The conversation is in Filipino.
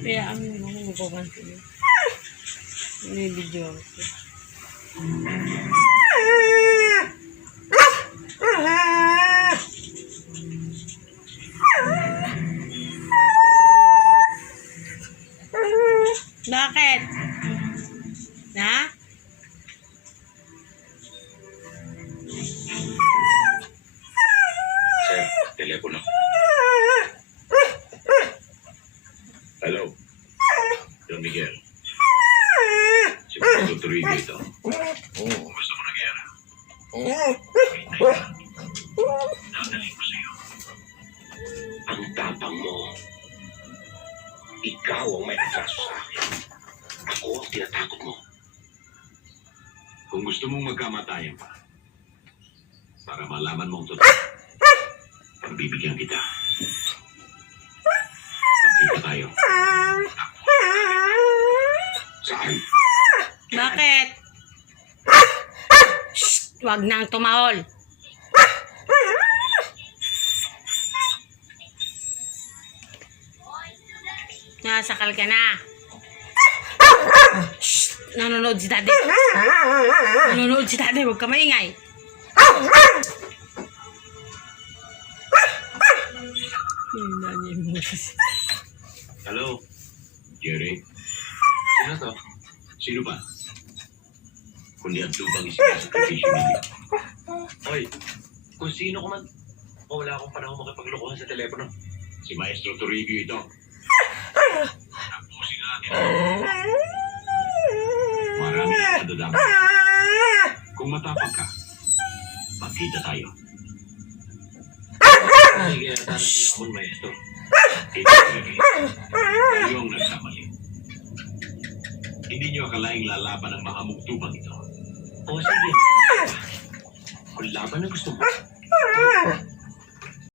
Kaya ang magpapansin. May video ako. Bakit? Na? Sir, telepono. Hello? Don Miguel. Si Paolo Toribio ito. Gusto mo na gera? Dadalhin ko sa'yo. Ang tapang mo. Ikaw ang may atraso sa akin. Ako ang tinatakot mo. Kung gusto mong magkamatayan pa, para malaman mong totoo, pagbibigyan kita. Pagkita tayo. Saan? Bakit? Shh! Huwag nang tumahol. Nasakal ka na. Shh! Nanonood si Daddy. Nanonood si Daddy. Huwag ka maingay. Hello? Jerry? Sino to? Sino ba? Kundi ang tubang isip sa television ninyo. Hoy, kung sino ko man, wala akong panahon makipaglokohan sa telepono. Si Maestro Toribio ito. Tapusin natin. Marami ang kadadama. Kung matapang ka, magkita tayo. Sige, tanong niya akong Maestro. Ito talaga. Kayo ang nagkamali. Hindi niyo akalaing lalaban ang mahamong tubang ito. O sige. Kung laban ang gusto mo,